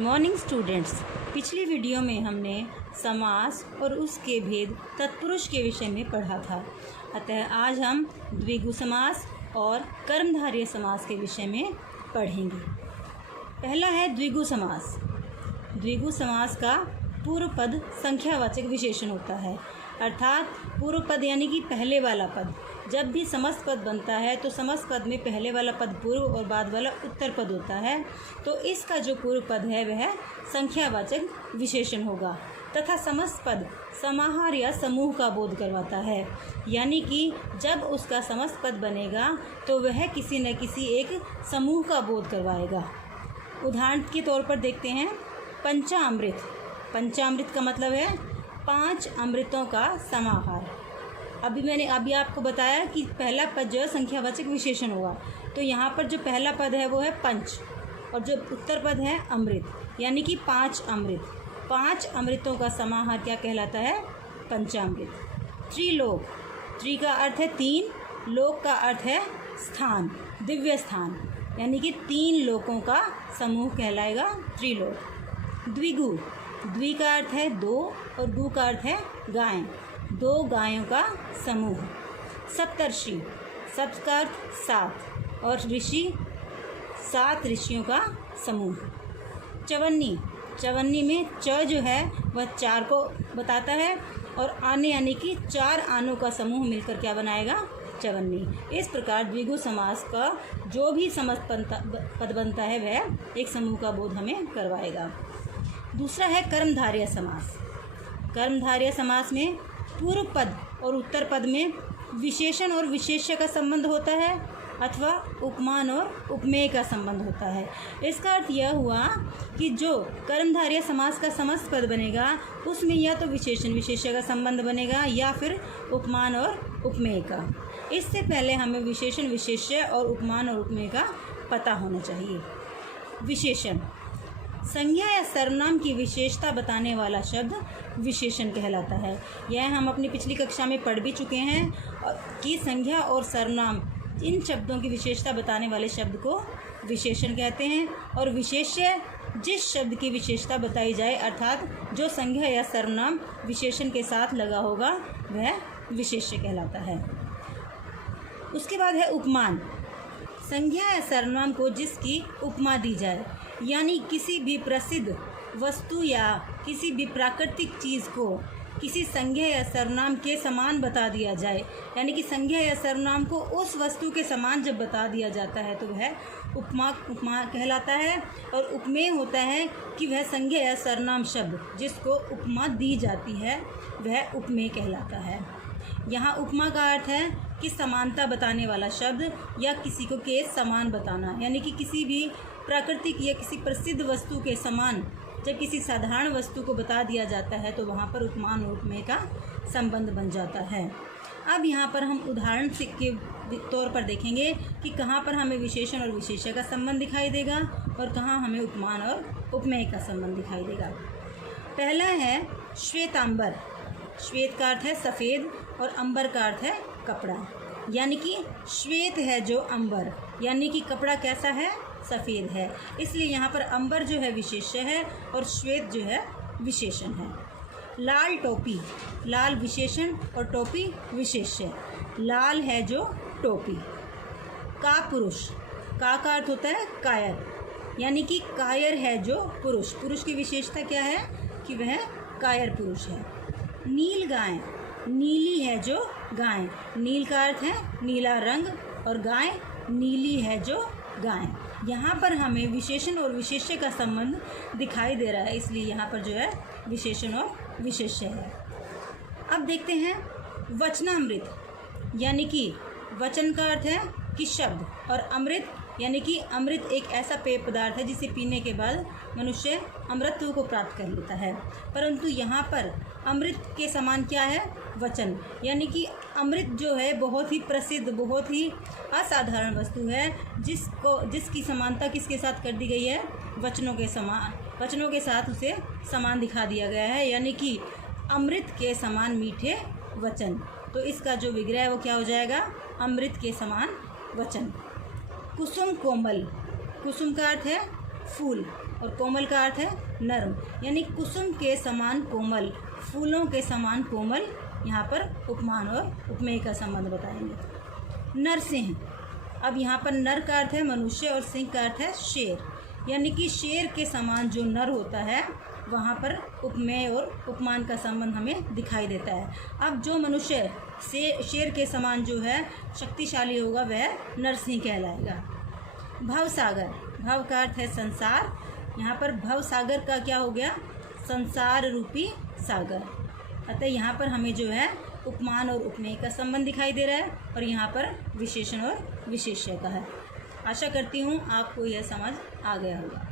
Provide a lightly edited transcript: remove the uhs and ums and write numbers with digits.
Morning students. पिछली video में हमने समास और उसके भेद तत्पुरुष के विषय में पढ़ा था। अतः आज हम द्विगु समास और कर्मधारय समास के विषय में पढ़ेंगे। पहला है द्विगु समास। द्विगु समास का पूर्व पद संख्यावाचक विशेषण होता है, अर्थात पूर्व पद यानी कि पहले वाला पद। जब भी समस्त पद बनता है तो समस्त पद में पहले वाला पद पूर्व और बाद वाला उत्तर पद होता है, तो इसका जो पूर्व पद है वह संख्यावाचक विशेषण होगा तथा समस्त पद समाहार या समूह का बोध करवाता है, यानी कि जब उसका समस्त पद बनेगा तो वह किसी न किसी एक समूह का बोध करवाएगा। उदाहरण के तौर पर देखते हैं पंचामृत। पंचामृत का मतलब है 5 अमृतों का समाहार। अभी आपको बताया कि पहला पद जो है संख्यावाचक विशेषण हुआ, तो यहाँ पर जो पहला पद है वो है पंच और जो उत्तर पद है अमृत, यानी कि 5 अमृत। 5 अमृतों का समाहार क्या कहलाता है? पंचामृत। त्रिलोक, त्रि का अर्थ है 3, लोक का अर्थ है स्थान, दिव्य स्थान, यानी कि 3 लोकों का समूह कहलाएगा त्रिलोक। द्विगु, द्वि का अर्थ है 2 और गु का अर्थ है गाय, 2 गायों का समूह। सप्तर्षि, सप्त का अर्थ 7 और ऋषि 7 ऋषियों का समूह। चवन्नी, चवन्नी में च जो है वह 4 को बताता है और आने यानी कि 4 आनों का समूह मिलकर क्या बनाएगा? चवन्नी। इस प्रकार द्विगु समास का जो भी समस्त पद बनता है वह एक समूह का बोध हमें करवाएगा। दूसरा है कर्मधारय समास। कर्मधारय समास में पूर्व पद और उत्तर पद में विशेषण और विशेष्य का संबंध होता है अथवा उपमान और उपमेय का संबंध होता है। इसका अर्थ यह हुआ कि जो कर्मधारय समास का समस्त पद बनेगा उसमें या तो विशेषण विशेष्य का संबंध बनेगा या फिर उपमान और उपमेय का। इससे पहले हमें विशेषण विशेष्य और उपमान और उपमेय का पता होना चाहिए। विशेषण, संज्ञा या सर्वनाम की विशेषता बताने वाला शब्द विशेषण कहलाता है। यह हम अपनी पिछली कक्षा में पढ़ भी चुके हैं कि संज्ञा और सर्वनाम इन शब्दों की विशेषता बताने वाले शब्द को विशेषण कहते हैं और विशेष्य जिस शब्द की विशेषता बताई जाए, अर्थात जो संज्ञा या सर्वनाम विशेषण के साथ लगा होगा वह विशेष्य कहलाता है। उसके बाद है उपमान। संज्ञा या सर्वनाम को जिसकी उपमा दी जाए, यानी किसी भी प्रसिद्ध वस्तु या किसी भी प्राकृतिक चीज़ को किसी संज्ञा या सर्वनाम के समान बता दिया जाए, यानी कि संज्ञा या सर्वनाम को उस वस्तु के समान जब बता दिया जाता है तो वह उपमा कहलाता है। और उपमेय होता है कि वह संज्ञा या सर्वनाम शब्द जिसको उपमा दी जाती है वह उपमेय कहलाता है। यहाँ उपमा का अर्थ है कि समानता बताने वाला शब्द या किसी को के समान बताना, यानी कि किसी भी प्राकृतिक या किसी प्रसिद्ध वस्तु के समान जब किसी साधारण वस्तु को बता दिया जाता है तो वहाँ पर उपमान और उपमेय का संबंध बन जाता है। अब यहाँ पर हम उदाहरण के तौर पर देखेंगे कि कहाँ पर हमें विशेषण और विशेष्य का संबंध दिखाई देगा और कहाँ हमें उपमान और उपमेय का संबंध दिखाई देगा। पहला है श्वेतांबर। श्वेत का अर्थ है सफ़ेद और अंबर का अर्थ है कपड़ा, यानी कि श्वेत है जो अंबर, यानी कि कपड़ा कैसा है? सफ़ेद है। इसलिए यहाँ पर अंबर जो है विशेष्य है और श्वेत जो है विशेषण है। लाल टोपी, लाल विशेषण और टोपी विशेष्य। लाल है जो टोपी। कापुरुष, का अर्थ होता है कायर, यानी कि कायर है जो पुरुष। पुरुष की विशेषता क्या है? कि वह कायर पुरुष है। नील गाय, नीली है जो गाय। नील का अर्थ है नीला रंग और गाय नीली है जो गाय। यहाँ पर हमें विशेषण और विशेष्य का संबंध दिखाई दे रहा है, इसलिए यहाँ पर जो है विशेषण और विशेष्य है। अब देखते हैं वचनामृत, यानी कि वचन का अर्थ है कि शब्द और अमृत यानी कि अमृत एक ऐसा पेय पदार्थ है जिसे पीने के बाद मनुष्य अमृतत्व को प्राप्त कर लेता है। परंतु यहाँ पर अमृत के समान क्या है? वचन, यानी कि अमृत जो है बहुत ही प्रसिद्ध, बहुत ही असाधारण वस्तु है जिसकी समानता किसके साथ कर दी गई है? वचनों के समान, वचनों के साथ उसे समान दिखा दिया गया है, यानी कि अमृत के समान मीठे वचन। तो इसका जो विग्रह है वो क्या हो जाएगा? अमृत के समान वचन। कुसुम कोमल, कुसुम का अर्थ है फूल और कोमल का अर्थ है नर्म, यानी कुसुम के समान कोमल, फूलों के समान कोमल। यहाँ पर उपमान और उपमेय का संबंध बताएंगे। नरसिंह, अब यहाँ पर नर का अर्थ है मनुष्य और सिंह का अर्थ है शेर, यानी कि शेर के समान जो नर होता है वहाँ पर उपमेय और उपमान का संबंध हमें दिखाई देता है। अब जो मनुष्य से शेर के समान जो है शक्तिशाली होगा वह नरसिंह कहलाएगा। भवसागर, भव का अर्थ है संसार, यहाँ पर भवसागर का क्या हो गया, संसार रूपी सागर। अतः यहाँ पर हमें जो है उपमान और उपमेय का संबंध दिखाई दे रहा है और यहाँ पर विशेषण और विशेष्य का है। आशा करती हूँ आपको यह समझ आ गया होगा।